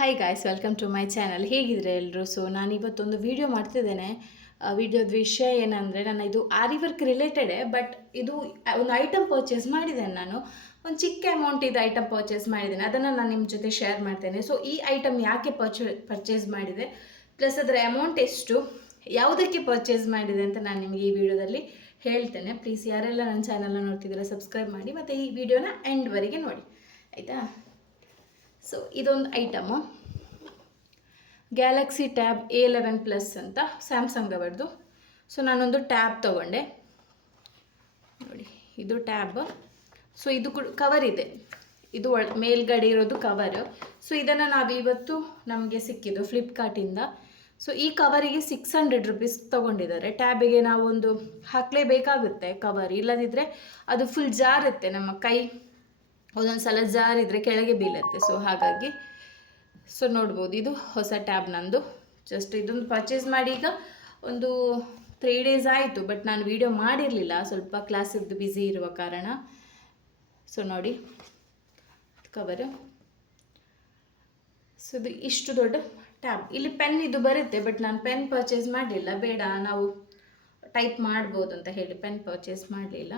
Hi guys welcome to my channel ಹೇಗಿದ್ರೆ ಎಲ್ಲರೂ so ನಾನು ಇವತ್ತೊಂದು ವಿಡಿಯೋ ಮಾಡ್ತಿದ್ದೇನೆ. ವಿಡಿಯೋದ ವಿಷಯ ಏನಂದರೆ, ನನ್ನ ಇದು ಆರಿ ವರ್ಕ್ ರಿಲೇಟೆಡೇ ಬಟ್ ಇದು ಒಂದು ಐಟಮ್ ಪರ್ಚೇಸ್ ಮಾಡಿದ್ದೇನೆ ನಾನು. ಒಂದು ಚಿಕ್ಕ ಅಮೌಂಟ್ ಇದು ಐಟಮ್ ಪರ್ಚೇಸ್ ಮಾಡಿದ್ದೇನೆ. ಅದನ್ನು ನಾನು ನಿಮ್ಮ ಜೊತೆ ಶೇರ್ ಮಾಡ್ತೇನೆ. ಸೊ ಈ ಐಟಮ್ ಯಾಕೆ ಪರ್ಚೇ ಪರ್ಚೇಸ್ ಮಾಡಿದೆ? ಪ್ಲಸ್ ಅದರ ಅಮೌಂಟ್ ಎಷ್ಟು? ಯಾವುದಕ್ಕೆ ಪರ್ಚೇಸ್ ಮಾಡಿದೆ ಅಂತ ನಾನು ನಿಮಗೆ ಈ ವಿಡಿಯೋದಲ್ಲಿ ಹೇಳ್ತೇನೆ. ಪ್ಲೀಸ್ ಯಾರೆಲ್ಲ ನನ್ನ ಚಾನಲ್ನ ನೋಡ್ತಿದ್ದೀರಾ ಸಬ್ಸ್ಕ್ರೈಬ್ ಮಾಡಿ ಮತ್ತು ಈ ವಿಡಿಯೋನ ಎಂಡ್ವರೆಗೆ ನೋಡಿ. ಆಯಿತಾ? ಸೊ ಇದೊಂದು item Galaxy Tab A eleven plus ಅಂತ ಸ್ಯಾಮ್ಸಂಗ್ ಅವರದು. ಸೊ ನಾನೊಂದು ಟ್ಯಾಬ್ ತೊಗೊಂಡೆ. ನೋಡಿ, ಇದು ಟ್ಯಾಬ್ ಸೊ ಇದು ಕೂಡ ಕವರ್ ಇದೆ. ಇದು ಮೇಲ್ಗಡೆ ಇರೋದು ಕವರು ಸೊ ಇದನ್ನು ನಾವು ಇವತ್ತು ನಮಗೆ ಸಿಕ್ಕಿದ್ದು ಫ್ಲಿಪ್ಕಾರ್ಟಿಂದ ಸೊ ಈ ಕವರಿಗೆ ಸಿಕ್ಸ್ ಹಂಡ್ರೆಡ್ ರುಪೀಸ್ ತೊಗೊಂಡಿದ್ದಾರೆ. ಟ್ಯಾಬಿಗೆ ನಾವೊಂದು ಹಾಕಲೇಬೇಕಾಗುತ್ತೆ ಕವರ್ ಇಲ್ಲದಿದ್ದರೆ ಅದು ಫುಲ್ ಜಾರುತ್ತೆ ನಮ್ಮ ಕೈ. ಒಂದೊಂದು ಸಲ ಜಾರಿದ್ರೆ ಕೆಳಗೆ ಬೀಳುತ್ತೆ. ಸೊ ಹಾಗಾಗಿ ಸೊ ನೋಡ್ಬೋದು. ಇದು ಹೊಸ ಟ್ಯಾಬ್ ನಂದು. ಜಸ್ಟ್ ಇದೊಂದು ಪರ್ಚೇಸ್ ಮಾಡಿ ಈಗ ಒಂದು ತ್ರೀ ಡೇಸ್ ಆಯಿತು ಬಟ್ ನಾನು ವಿಡಿಯೋ ಮಾಡಿರಲಿಲ್ಲ. ಸ್ವಲ್ಪ ಕ್ಲಾಸಿದ್ದು ಬ್ಯುಸಿ ಇರುವ ಕಾರಣ. ಸೊ ನೋಡಿ. ಕವರು ಸೊ ಇದು ಇಷ್ಟು ದೊಡ್ಡ ಟ್ಯಾಬ್. ಇಲ್ಲಿ ಪೆನ್ ಇದು ಬರುತ್ತೆ ಬಟ್ ನಾನು ಪೆನ್ ಪರ್ಚೇಸ್ ಮಾಡಲಿಲ್ಲ. ಬೇಡ, ನಾವು ಟೈಪ್ ಮಾಡ್ಬೋದು ಅಂತ ಹೇಳಿ ಪೆನ್ ಪರ್ಚೇಸ್ ಮಾಡಲಿಲ್ಲ.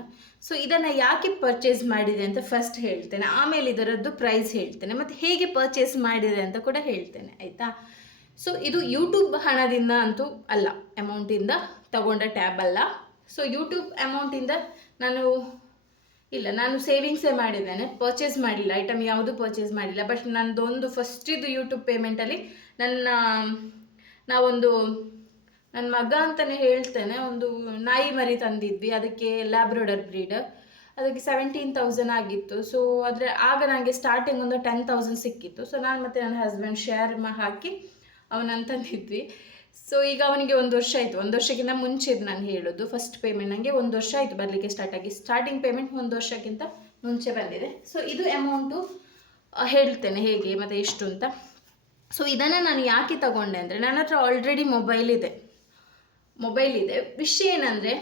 ಸೊ ಇದನ್ನು ಯಾಕೆ ಪರ್ಚೇಸ್ ಮಾಡಿದೆ ಅಂತ ಫಸ್ಟ್ ಹೇಳ್ತೇನೆ. ಆಮೇಲೆ ಇದರದ್ದು ಪ್ರೈಸ್ ಹೇಳ್ತೇನೆ. ಮತ್ತು ಹೇಗೆ ಪರ್ಚೇಸ್ ಮಾಡಿದೆ ಅಂತ ಕೂಡ ಹೇಳ್ತೇನೆ, ಆಯಿತಾ? ಸೊ ಇದು ಯೂಟ್ಯೂಬ್ ಹಣದಿಂದ ಅಂತೂ ಅಲ್ಲ ಅಮೌಂಟಿಂದ ತಗೊಂಡ ಟ್ಯಾಬ್ ಅಲ್ಲ. ಸೊ ಯೂಟ್ಯೂಬ್ ಅಮೌಂಟಿಂದ ನಾನು, ಇಲ್ಲ, ನಾನು ಸೇವಿಂಗ್ಸೇ ಮಾಡಿದ್ದೇನೆ. ಪರ್ಚೇಸ್ ಮಾಡಿಲ್ಲ ಐಟಮ್ ಯಾವುದು ಪರ್ಚೇಸ್ ಮಾಡಿಲ್ಲ. ಬಟ್ ನಂದೊಂದು ಫಸ್ಟಿದು ಯೂಟ್ಯೂಬ್ ಪೇಮೆಂಟಲ್ಲಿ ನನ್ನ, ನಾವೊಂದು ನನ್ನ ಮಗ ಅಂತಲೇ ಹೇಳ್ತೇನೆ, ಒಂದು ನಾಯಿ ಮರಿ ತಂದಿದ್ವಿ, ಅದಕ್ಕೆ ಲ್ಯಾಬ್ರೋಡರ್ ಬ್ರೀಡ್ ಅದಕ್ಕೆ ಸೆವೆಂಟೀನ್ ತೌಸಂಡ್ ಆಗಿತ್ತು. ಸೊ ಆದರೆ ಆಗ ನನಗೆ ಸ್ಟಾರ್ಟಿಂಗ್ ಒಂದು ಟೆನ್ ತೌಸಂಡ್ ಸಿಕ್ಕಿತ್ತು. ಸೊ ನಾನು ಮತ್ತು ನನ್ನ ಹಸ್ಬೆಂಡ್ ಶೇರ್ ಹಾಕಿ ಅವನನ್ನು ತಂದಿದ್ವಿ. ಸೊ ಈಗ ಅವನಿಗೆ ಒಂದು ವರ್ಷ ಆಯಿತು. ಒಂದು ವರ್ಷಕ್ಕಿಂತ ಮುಂಚೆದು ನಾನು ಹೇಳೋದು. ಫಸ್ಟ್ ಪೇಮೆಂಟ್ ನನಗೆ ಒಂದು ವರ್ಷ ಆಯಿತು ಬರಲಿಕ್ಕೆ ಸ್ಟಾರ್ಟ್ ಆಗಿ. ಸ್ಟಾರ್ಟಿಂಗ್ ಪೇಮೆಂಟ್ ಒಂದು ವರ್ಷಕ್ಕಿಂತ ಮುಂಚೆ ಬಂದಿದೆ. ಸೊ ಇದು ಅಮೌಂಟು ಹೇಳ್ತೇನೆ ಹೇಗೆ, ಮತ್ತು ಎಷ್ಟು ಅಂತ. ಸೊ ಇದನ್ನು ನಾನು ಯಾಕೆ ತಗೊಂಡೆ ಅಂದರೆ, ನನ್ನ ಹತ್ರ ಆಲ್ರೆಡಿ ಮೊಬೈಲ್ ಇದೆ. ಮೊಬೈಲ್ ಇದೆ. ವಿಷಯ ಏನಂದರೆ,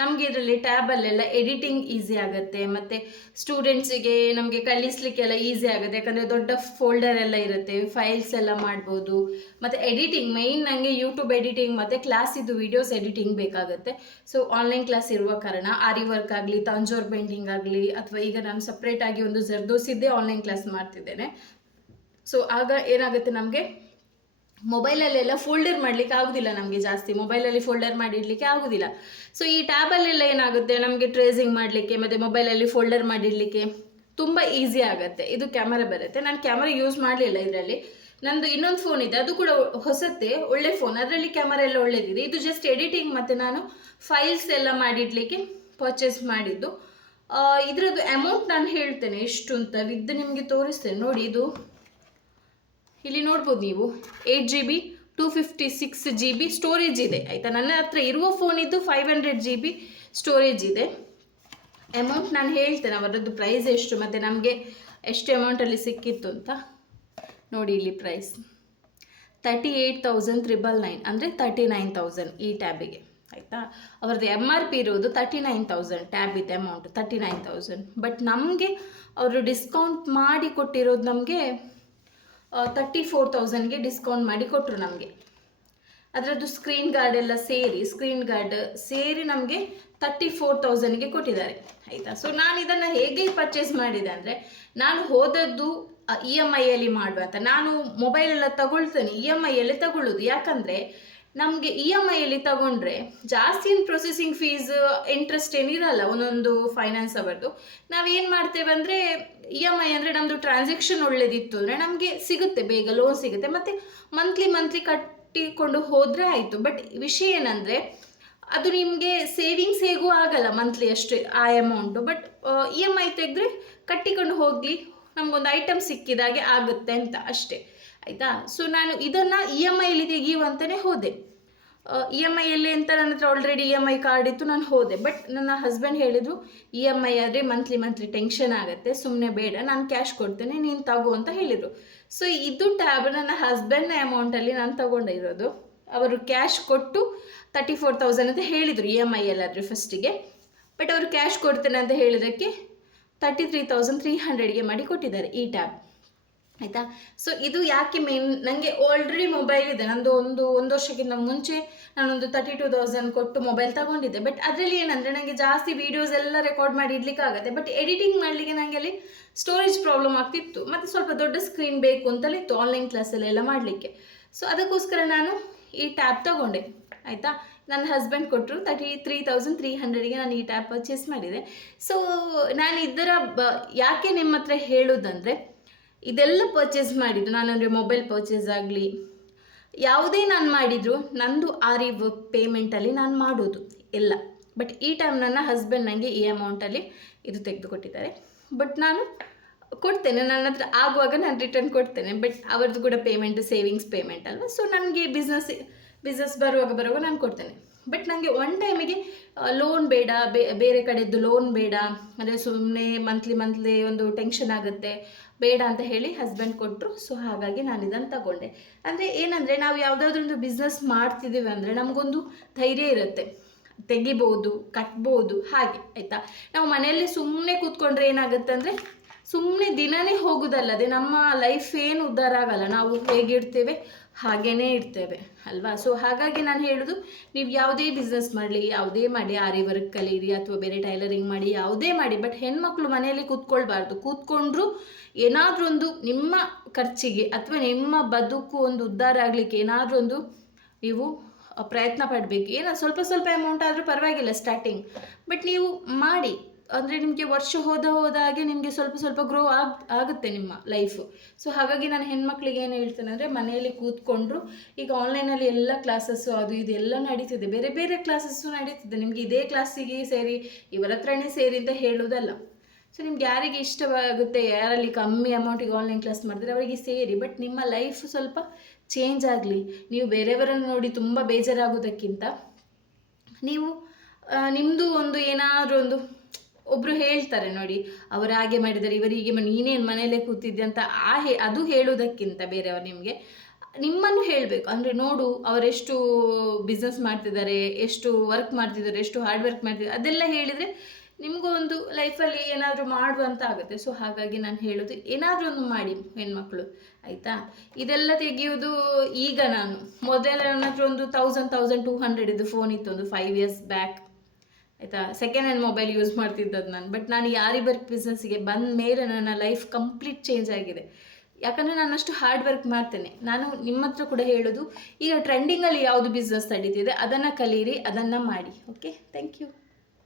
ನಮಗೆ ಇದರಲ್ಲಿ ಟ್ಯಾಬಲ್ಲೆಲ್ಲ ಎಡಿಟಿಂಗ್ ಈಸಿ ಆಗುತ್ತೆ, ಮತ್ತು ಸ್ಟೂಡೆಂಟ್ಸಿಗೆ ನಮಗೆ ಕಳಿಸ್ಲಿಕ್ಕೆಲ್ಲ ಈಸಿ ಆಗುತ್ತೆ. ಯಾಕಂದರೆ ದೊಡ್ಡ ಫೋಲ್ಡರ್ ಎಲ್ಲ ಇರುತ್ತೆ ಫೈಲ್ಸ್ ಎಲ್ಲ ಮಾಡ್ಬೋದು. ಮತ್ತು ಎಡಿಟಿಂಗ್ ಮೈನ್ ನನಗೆ ಯೂಟ್ಯೂಬ್ ಎಡಿಟಿಂಗ್ ಮತ್ತು ಕ್ಲಾಸಿದ್ದು ವೀಡಿಯೋಸ್ ಎಡಿಟಿಂಗ್ ಬೇಕಾಗುತ್ತೆ. ಸೊ ಆನ್ಲೈನ್ ಕ್ಲಾಸ್ ಇರುವ ಕಾರಣ ಆರಿ ವರ್ಕ್ ಆಗಲಿ ತಂಜೋರ್ ಪೇಂಟಿಂಗ್ ಆಗಲಿ, ಅಥವಾ ಈಗ ನಾನು ಸಪ್ರೇಟಾಗಿ ಒಂದು ಜರ್ದೋಸಿದ್ದೇ ಆನ್ಲೈನ್ ಕ್ಲಾಸ್ ಮಾಡ್ತಿದ್ದೇನೆ. ಸೊ ಆಗ ಏನಾಗುತ್ತೆ ನಮಗೆ? ಮೊಬೈಲಲ್ಲೆಲ್ಲ ಫೋಲ್ಡರ್ ಮಾಡಲಿಕ್ಕೆ ಆಗೋದಿಲ್ಲ ನಮಗೆ ಜಾಸ್ತಿ. ಮೊಬೈಲಲ್ಲಿ ಫೋಲ್ಡರ್ ಮಾಡಿ ಇಡ್ಲಿಕ್ಕೆ ಆಗೋದಿಲ್ಲ. ಸೊ ಈ ಟ್ಯಾಬಲ್ಲೆಲ್ಲ ಏನಾಗುತ್ತೆ? ನಮಗೆ ಟ್ರೇಸಿಂಗ್ ಮಾಡಲಿಕ್ಕೆ, ಮತ್ತು ಮೊಬೈಲಲ್ಲಿ ಫೋಲ್ಡರ್ ಮಾಡಿಡಲಿಕ್ಕೆ ತುಂಬ ಈಸಿ ಆಗುತ್ತೆ. ಇದು ಕ್ಯಾಮರಾ ಬರುತ್ತೆ. ನಾನು ಕ್ಯಾಮರಾ ಯೂಸ್ ಮಾಡಲಿಲ್ಲ ಇದರಲ್ಲಿ. ನಂದು ಇನ್ನೊಂದು ಫೋನ್ ಇದೆ. ಅದು ಕೂಡ ಹೊಸತ್ತೆ. ಒಳ್ಳೆ ಫೋನ್ ಅದರಲ್ಲಿ ಕ್ಯಾಮರಾ ಎಲ್ಲ ಒಳ್ಳೇದಿದೆ. ಇದು ಜಸ್ಟ್ ಎಡಿಟಿಂಗ್ ಮತ್ತು ನಾನು ಫೈಲ್ಸ್ ಎಲ್ಲ ಮಾಡಿಡಲಿಕ್ಕೆ ಪರ್ಚೇಸ್ ಮಾಡಿದ್ದು. ಇದರದ್ದು ಅಮೌಂಟ್ ನಾನು ಹೇಳ್ತೇನೆ. ಎಷ್ಟು ಅಂತ ವಿದ್ ನಿಮಗೆ ತೋರಿಸ್ತೇನೆ. ನೋಡಿ, ಇದು ಇಲ್ಲಿ ನೋಡ್ಬೋದು ನೀವು eight G B two fifty six G B storage ಇದೆ, ಆಯಿತಾ? ನನ್ನ ಹತ್ರ ಇರುವ ಫೋನ್ ಇದ್ದು five hundred G B storage ಇದೆ. ಅಮೌಂಟ್ ನಾನು ಹೇಳ್ತೇನೆ, ಅವರದ್ದು ಪ್ರೈಸ್ ಎಷ್ಟು, ಮತ್ತು ನಮಗೆ ಎಷ್ಟು ಅಮೌಂಟಲ್ಲಿ ಸಿಕ್ಕಿತ್ತು ಅಂತ. ನೋಡಿ ಇಲ್ಲಿ price thirty eight thousand triple nine ಅಂದರೆ ತರ್ಟಿ ನೈನ್ ತೌಸಂಡ್ ಈ ಟ್ಯಾಬಿಗೆ ಆಯಿತಾ? ಅವ್ರದ್ದು ಎಂ ಆರ್ ಪಿ ಇರೋದು ತರ್ಟಿ ನೈನ್ ತೌಸಂಡ್ ಟ್ಯಾಬ್ ಇದೆ amount thirty nine thousand but ನಮಗೆ ಅವರು ಡಿಸ್ಕೌಂಟ್ ಮಾಡಿ ಕೊಟ್ಟಿರೋದು ನಮಗೆ ತರ್ಟಿ ಫೋರ್ ತೌಸಂಡ್ಗೆ ಡಿಸ್ಕೌಂಟ್ ಮಾಡಿ ಕೊಟ್ಟರು ನಮಗೆ. ಅದರದ್ದು ಸ್ಕ್ರೀನ್ ಗಾರ್ಡ್ ಎಲ್ಲ ಸೇರಿ ಸ್ಕ್ರೀನ್ ಗಾರ್ಡ್ ಸೇರಿ ನಮಗೆ ತರ್ಟಿ ಫೋರ್ ತೌಸಂಡ್ಗೆ ಕೊಟ್ಟಿದ್ದಾರೆ. ಆಯಿತಾ? ಸೊ ನಾನು ಇದನ್ನು ಹೇಗೆ ಪರ್ಚೇಸ್ ಮಾಡಿದೆ ಅಂದರೆ, ನಾನು ಹೋದದ್ದು ಇ ಎಂ ಐಯಲ್ಲಿ ಮಾಡುವ ಅಂತ. ನಾನು ಮೊಬೈಲೆಲ್ಲ ತಗೊಳ್ತೇನೆ ಇ ಎಂ ಐಯಲ್ಲೇ ತಗೊಳ್ಳೋದು. ಯಾಕಂದರೆ ನಮಗೆ ಇ ಎಂ ಐಯಲ್ಲಿ ತಗೊಂಡ್ರೆ ಜಾಸ್ತಿ ಏನು ಪ್ರೊಸೆಸಿಂಗ್ ಫೀಸ್ ಇಂಟ್ರೆಸ್ಟ್ ಏನಿರಲ್ಲ, ಒಂದೊಂದು ಫೈನಾನ್ಸ್ ಅವರದ್ದು ನಾವೇನು ಮಾಡ್ತೇವೆ ಅಂದರೆ ಇ ಎಂ ಐ ಅಂದರೆ ನಮ್ಮದು ಟ್ರಾನ್ಸಾಕ್ಷನ್ ಒಳ್ಳೇದಿತ್ತು ಅಂದರೆ ನಮಗೆ ಸಿಗುತ್ತೆ, ಬೇಗ ಲೋನ್ ಸಿಗುತ್ತೆ. ಮತ್ತು ಮಂತ್ಲಿ ಮಂತ್ಲಿ ಕಟ್ಟಿಕೊಂಡು ಹೋದರೆ ಆಯಿತು. ಬಟ್ ವಿಷಯ ಏನಂದರೆ, ಅದು ನಿಮಗೆ ಸೇವಿಂಗ್ಸ್ ಹೇಗೂ ಆಗಲ್ಲ ಮಂತ್ಲಿ ಅಷ್ಟೇ, ಆ amount but E M I ತೆಗೆದ್ರೆ ಕಟ್ಟಿಕೊಂಡು ಹೋಗಲಿ, ನಮಗೊಂದು ಐಟಮ್ ಸಿಕ್ಕಿದಾಗೆ ಆಗುತ್ತೆ ಅಂತ ಅಷ್ಟೇ. ಆಯಿತಾ? ಸೊ ನಾನು ಇದನ್ನು ಇ ಎಂ ಐಲಿ ತೆಗೆಯುವಂತಲೇ ಹೋದೆ. ಇ ಎಂ ಐಯಲ್ಲಿ ಅಂತ ನನ್ನ ಹತ್ರ already E M I card ಇತ್ತು, ನಾನು ಹೋದೆ. ಬಟ್ ನನ್ನ ಹಸ್ಬೆಂಡ್ ಹೇಳಿದರು ಇ ಎಂ ಐ ಆದರೆ ಮಂತ್ಲಿ ಮಂತ್ಲಿ ಟೆನ್ಷನ್ ಆಗುತ್ತೆ ಸುಮ್ಮನೆ ಬೇಡ, ನಾನು ಕ್ಯಾಶ್ ಕೊಡ್ತೇನೆ, ನೀನು ತಗೋ ಅಂತ ಹೇಳಿದರು. ಸೊ ಇದು ಟ್ಯಾಬ್ ನನ್ನ ಹಸ್ಬೆಂಡ್ನ ಅಮೌಂಟಲ್ಲಿ ನಾನು ತಗೊಂಡಿರೋದು. ಅವರು ಕ್ಯಾಶ್ ಕೊಟ್ಟು ತರ್ಟಿ ಫೋರ್ ತೌಸಂಡ್ ಅಂತ ಹೇಳಿದರು ಇ ಎಂ ಐ ಫಸ್ಟಿಗೆ ಬಟ್ ಅವರು ಕ್ಯಾಶ್ ಕೊಡ್ತೇನೆ ಅಂತ ಹೇಳಿದ್ದಕ್ಕೆ ತರ್ಟಿ ತ್ರೀ ತೌಸಂಡ್ ತ್ರೀ ಹಂಡ್ರೆಡ್ಗೆ ಮಾಡಿ ಕೊಟ್ಟಿದ್ದಾರೆ ಈ ಟ್ಯಾಬ್ ಆಯಿತಾ? ಸೊ ಇದು ಯಾಕೆ ಮೇನ್ ನನಗೆ ಆಲ್ರೆಡಿ ಮೊಬೈಲ್ ಇದೆ. ನಂದು ಒಂದು ಒಂದು ವರ್ಷಕ್ಕಿಂತ ಮುಂಚೆ ನಾನೊಂದು ತರ್ಟಿ ಟು ತೌಸಂಡ್ ಕೊಟ್ಟು ಮೊಬೈಲ್ ತಗೊಂಡಿದ್ದೆ. ಬಟ್ ಅದರಲ್ಲಿ ಏನಂದರೆ ನನಗೆ ಜಾಸ್ತಿ ವೀಡಿಯೋಸ್ ಎಲ್ಲ ರೆಕಾರ್ಡ್ ಮಾಡಿ ಇಡ್ಲಿಕ್ಕೆ ಆಗುತ್ತೆ ಬಟ್ ಎಡಿಟಿಂಗ್ ಮಾಡಲಿಕ್ಕೆ ನನಗೆ ಅಲ್ಲಿ ಸ್ಟೋರೇಜ್ ಪ್ರಾಬ್ಲಮ್ ಆಗ್ತಿತ್ತು. ಮತ್ತು ಸ್ವಲ್ಪ ದೊಡ್ಡ ಸ್ಕ್ರೀನ್ ಬೇಕು ಅಂತಲೇ ಇತ್ತು ಆನ್ಲೈನ್ ಕ್ಲಾಸಲ್ಲೆಲ್ಲ ಮಾಡಲಿಕ್ಕೆ. ಸೊ ಅದಕ್ಕೋಸ್ಕರ ನಾನು ಈ ಟ್ಯಾಬ್ ತಗೊಂಡೆ. ಆಯಿತಾ? ನನ್ನ ಹಸ್ಬೆಂಡ್ ಕೊಟ್ಟರು ತರ್ಟಿ ತ್ರೀ ತೌಸಂಡ್ ತ್ರೀ ಹಂಡ್ರೆಡ್ಗೆ ನಾನು ಈ ಟ್ಯಾಬ್ ಪರ್ಚೇಸ್ ಮಾಡಿದೆ. ಸೊ ನಾನು ಇದರ ಯಾಕೆ ನಿಮ್ಮ ಹತ್ರ ಹೇಳೋದಂದರೆ ಇದೆಲ್ಲ ಪರ್ಚೇಸ್ ಮಾಡಿದ್ದು. ಅಂದರೆ ಮೊಬೈಲ್ ಪರ್ಚೇಸ್ ಆಗಲಿ, ಯಾವುದೇ ನಾನು ಮಾಡಿದರೂ, ನಂದು ಆರಿ ವರ್ಕ್ ಪೇಮೆಂಟಲ್ಲಿ ನಾನು ಮಾಡೋದು ಎಲ್ಲ ಬಟ್ ಈ ಟೈಮ್ ನನ್ನ ಹಸ್ಬೆಂಡ್ ನನಗೆ ಈ ಅಮೌಂಟಲ್ಲಿ ಇದು ತೆಗೆದುಕೊಟ್ಟಿದ್ದಾರೆ. ಬಟ್ ನಾನು ಕೊಡ್ತೇನೆ. ನನ್ನ ಹತ್ರ ಆಗುವಾಗ ನಾನು ರಿಟರ್ನ್ ಕೊಡ್ತೇನೆ. ಬಟ್ ಅವ್ರದ್ದು ಕೂಡ ಪೇಮೆಂಟ್ ಸೇವಿಂಗ್ಸ್ ಪೇಮೆಂಟ್ ಅಲ್ವಾ? ಸೊ ನನಗೆ ಬಿಸ್ನೆಸ್ ಬಿಸ್ನೆಸ್ ಬರುವಾಗ ಬರುವಾಗ ನಾನು ಕೊಡ್ತೇನೆ. ಬಟ್ ನನಗೆ ಒನ್ ಟೈಮಿಗೆ ಲೋನ್ ಬೇಡ ಬೇರೆ ಕಡೆದ್ದು ಲೋನ್ ಬೇಡ ಅಂದರೆ ಸುಮ್ಮನೆ ಮಂತ್ಲಿ ಮಂತ್ಲಿ ಒಂದು ಟೆನ್ಷನ್ ಆಗುತ್ತೆ, ಬೇಡ ಅಂತ ಹೇಳಿ ಹಸ್ಬೆಂಡ್ ಕೊಟ್ಟರು ಸೊ ಹಾಗಾಗಿ ನಾನು ಇದನ್ನು ತಗೊಂಡೆ. ಅಂದರೆ ಏನಂದರೆ ನಾವು ಯಾವುದಾದ್ರೂ ಒಂದು ಬಿಸ್ನೆಸ್ ಮಾಡ್ತಿದ್ದೀವಿ ಅಂದರೆ ನಮಗೊಂದು ಧೈರ್ಯ ಇರುತ್ತೆ. ತೆಗಿಬೋದು, ಕಟ್ಬೋದು, ಹಾಗೆ, ಆಯಿತಾ? ನಾವು ಮನೆಯಲ್ಲಿ ಸುಮ್ಮನೆ ಕೂತ್ಕೊಂಡ್ರೆ ಏನಾಗುತ್ತೆ ಅಂದರೆ ಸುಮ್ಮನೆ ದಿನನೇ ಹೋಗುದಲ್ಲದೆ ನಮ್ಮ ಲೈಫ್ ಏನು ಉದ್ಧಾರ ಆಗಲ್ಲ. ನಾವು ಹೇಗಿರ್ತೇವೆ ಹಾಗೇನೇ ಇರ್ತೇವೆ ಅಲ್ವಾ? ಸೊ ಹಾಗಾಗಿ ನಾನು ಹೇಳೋದು, ನೀವು ಯಾವುದೇ ಬಿಸ್ನೆಸ್ ಮಾಡಲಿ, ಯಾವುದೇ ಮಾಡಿ ಆರಿ ವರ್ಕ್ ಕಲೀರಿ ಅಥವಾ ಬೇರೆ ಟೈಲರಿಂಗ್ ಮಾಡಿ, ಯಾವುದೇ ಮಾಡಿ ಬಟ್ ಹೆಣ್ಮಕ್ಳು ಮನೆಯಲ್ಲಿ ಕೂತ್ಕೊಳ್ಬಾರ್ದು. ಕೂತ್ಕೊಂಡ್ರು ಏನಾದರೂ ಒಂದು ನಿಮ್ಮ ಖರ್ಚಿಗೆ ಅಥವಾ ನಿಮ್ಮ ಬದುಕು ಒಂದು ಉದ್ಧಾರ ಆಗಲಿಕ್ಕೆ ಏನಾದರೂ ಒಂದು ನೀವು ಪ್ರಯತ್ನ ಪಡಬೇಕು. ಏನೋ ಸ್ವಲ್ಪ ಸ್ವಲ್ಪ ಅಮೌಂಟ್ ಆದರೂ ಪರವಾಗಿಲ್ಲ ಸ್ಟಾರ್ಟಿಂಗ್ ಬಟ್ ನೀವು ಮಾಡಿ. ಅಂದರೆ ನಿಮಗೆ ವರ್ಷ ಹೋದ ಹೋದ ಹಾಗೆ ನಿಮಗೆ ಸ್ವಲ್ಪ ಸ್ವಲ್ಪ ಗ್ರೋ ಆಗ್, ಆಗುತ್ತೆ ನಿಮ್ಮ ಲೈಫು ಸೊ ಹಾಗಾಗಿ ನಾನು ಹೆಣ್ಮಕ್ಳಿಗೆ ಏನು ಹೇಳ್ತೇನೆ ಅಂದರೆ ಮನೆಯಲ್ಲಿ ಕೂತ್ಕೊಂಡ್ರು ಈಗ ಆನ್ಲೈನಲ್ಲಿ ಎಲ್ಲ ಕ್ಲಾಸಸ್ಸು ಅದು ಇದು ನಡೀತಿದೆ. ಬೇರೆ ಬೇರೆ ಕ್ಲಾಸಸ್ಸು ನಡೀತಿದೆ. ನಿಮಗೆ ಇದೇ ಕ್ಲಾಸಿಗೆ ಸೇರಿ ಇವರ ಹತ್ರನೇ ಸೇರಿ ಅಂತ ಹೇಳೋದಲ್ಲ. ಸೊ ನಿಮ್ಗೆ ಯಾರಿಗೆ ಇಷ್ಟವಾಗುತ್ತೆ, ಯಾರಲ್ಲಿ ಕಮ್ಮಿ ಅಮೌಂಟಿಗೆ ಆನ್ಲೈನ್ ಕ್ಲಾಸ್ ಮಾಡಿದ್ರೆ ಅವರಿಗೆ ಸೇರಿ. ಬಟ್ ನಿಮ್ಮ ಲೈಫ್ ಸ್ವಲ್ಪ ಚೇಂಜ್ ಆಗಲಿ. ನೀವು ಬೇರೆಯವರನ್ನು ನೋಡಿ ತುಂಬ ಬೇಜಾರಾಗೋದಕ್ಕಿಂತ ನೀವು ನಿಮ್ಮದು ಒಂದು ಏನಾದರೂ ಒಂದು ಒಬ್ಬರು ಹೇಳ್ತಾರೆ ನೋಡಿ, ಅವರು ಹಾಗೆ ಮಾಡಿದ್ದಾರೆ, ಇವರು ಹೀಗೆ ನೀನೇನು ಮನೆಯಲ್ಲೇ ಕೂತಿದ್ದೆ ಅಂತ ಆ ಹೇ, ಅದು ಹೇಳೋದಕ್ಕಿಂತ ಬೇರೆಯವರು ನಿಮಗೆ. ನಿಮ್ಮನ್ನು ಹೇಳಬೇಕು, ಅಂದರೆ ನೋಡು ಅವರೆಷ್ಟು ಬಿಸ್ನೆಸ್ ಮಾಡ್ತಿದ್ದಾರೆ, ಎಷ್ಟು ವರ್ಕ್ ಮಾಡ್ತಿದ್ದಾರೆ, ಎಷ್ಟು ಹಾರ್ಡ್ ವರ್ಕ್ ಮಾಡ್ತಿದ್ದಾರೆ, ಅದೆಲ್ಲ ಹೇಳಿದರೆ ನಿಮಗೂ ಒಂದು ಲೈಫಲ್ಲಿ ಏನಾದರೂ ಮಾಡುವಂತ ಆಗುತ್ತೆ. ಸೊ ಹಾಗಾಗಿ ನಾನು ಹೇಳೋದು, ಏನಾದರೂ ಒಂದು ಮಾಡಿ ಹೆಣ್ಮಕ್ಳು, ಆಯಿತಾ? ಇದೆಲ್ಲ ತೆಗೆಯೋದು ಈಗ ನಾನು. ಮೊದಲ ನನ್ನ ಒಂದು ತೌಸಂಡ್ ತೌಸಂಡ್ ಟೂ ಹಂಡ್ರೆಡ್ ಇದು ಫೋನ್ ಇತ್ತು, ಒಂದು ಫೈವ್ ಇಯರ್ಸ್ ಬ್ಯಾಕ್ ಆಯಿತಾ? ಸೆಕೆಂಡ್ ಹ್ಯಾಂಡ್ ಮೊಬೈಲ್ ಯೂಸ್ ಮಾಡ್ತಿದ್ದದ್ದು ನಾನು. ಬಟ್ ನಾನು ಯಾರಿ ವರ್ಕ್ ಬಿಸ್ನೆಸ್ಸಿಗೆ ಬಂದ ಮೇಲೆ ನನ್ನ ಲೈಫ್ ಕಂಪ್ಲೀಟ್ ಚೇಂಜ್ ಆಗಿದೆ. ಯಾಕಂದರೆ ನಾನು ಅಷ್ಟು ಹಾರ್ಡ್ ವರ್ಕ್ ಮಾಡ್ತೇನೆ. ನಾನು ನಿಮ್ಮ ಹತ್ರ ಕೂಡ ಹೇಳೋದು, ಈಗ ಟ್ರೆಂಡಿಂಗಲ್ಲಿ ಯಾವುದು ಬಿಸ್ನೆಸ್ ನಡೀತಿದೆ, ಅದನ್ನು ಕಲೀರಿ, ಅದನ್ನು ಮಾಡಿ. Okay thank you